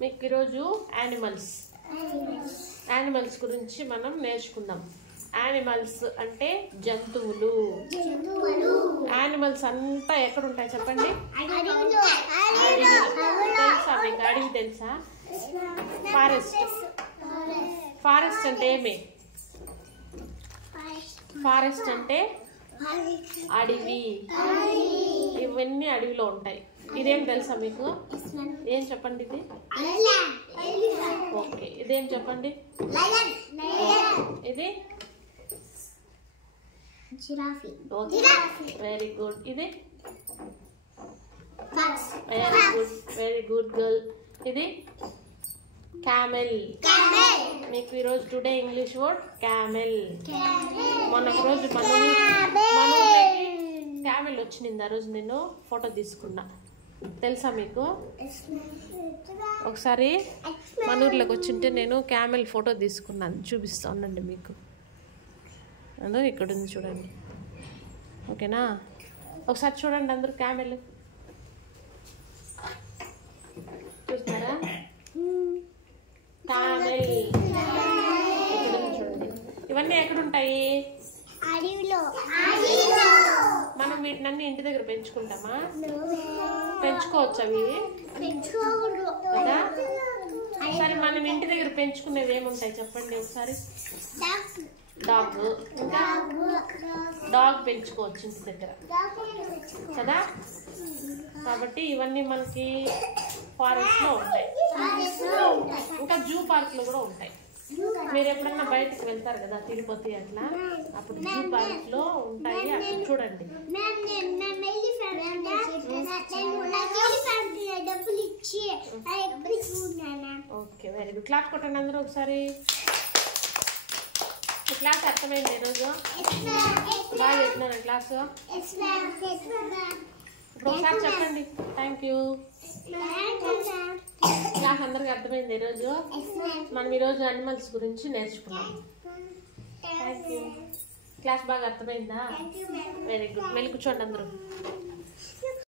మీకు ఈరోజు యానిమల్స్ గురించి మనం నేర్చుకుందాం. యానిమల్స్ అంటే జంతువులు. యానిమల్స్ అంతా ఎక్కడ ఉంటాయి చెప్పండి? తెలుసా మీకు? అడవి తెలుసా? ఫారెస్ట్ అంటే ఏమి? ఫారెస్ట్ అంటే అడవి. ఇవన్నీ అడవిలో ఉంటాయి. ఇదేం తెలుసా మీకు? ఏం చెప్పండి ఇది? ఓకే, ఇదేం చెప్పండి? ఇది వెరీ గుడ్. ఇది వెరీ గుడ్ గర్ల్. ఇది క్యామెల్. మీకు ఈరోజు టుడే ఇంగ్లీష్ వర్డ్ క్యామెల్. మొన్న ఒక రోజు మన క్యామెల్ వచ్చింది. ఆ రోజు నేను ఫోటో తీసుకున్నా. తెలుసా మీకు? ఒకసారి మన ఊర్లోకి వచ్చింటే నేను క్యామెల్ ఫోటో తీసుకున్నాను. చూపిస్తానండి మీకు. అందరూ ఇక్కడ ఉంది చూడండి. ఓకేనా? ఒకసారి చూడండి అందరూ క్యామెల్ చూస్తారా? క్యామెల్ ఇక్కడ ఉంది చూడండి. ఇవన్నీ ఎక్కడుంటాయి? మనం వీటినన్నీ ఇంటి దగ్గర పెంచుకుంటామా? పెంచుకోవచ్చు అవి కదా? సరే, మనం ఇంటి దగ్గర పెంచుకునేవి ఏముంటాయి చెప్పండి ఒకసారి? డాగ్. ఇంకా డాగ్ పెంచుకోవచ్చు ఇంటి దగ్గర కదా? కాబట్టి ఇవన్నీ మనకి ఫారెస్ట్ లో ఉంటాయి. ఇంకా జూ పార్క్ లో కూడా ఉంటాయి. మీరు ఎప్పుడన్నా బయటకు వెళ్తారు కదా, తిరుపతి అట్లా, అప్పుడు జూ పార్క్ లో ఉంటాయి. అక్కడ చూడండి. Okay, very good. క్లాస్ కొట్టండి అందరూ ఒకసారి. క్లాస్ అర్థమైంది ఈరోజు? బాగా చెప్పినాను క్లాసు. ఇప్పుడు ఒకసారి చెప్పండి థ్యాంక్ యూ. క్లాస్ అందరికి అర్థమైంది ఈరోజు? మనం ఈరోజు యానిమల్స్ గురించి నేర్చుకున్నాం. Thank you. క్లాస్ బాగా అర్థమైందా? Very good. వెళ్ళి కూర్చోండి అందరూ.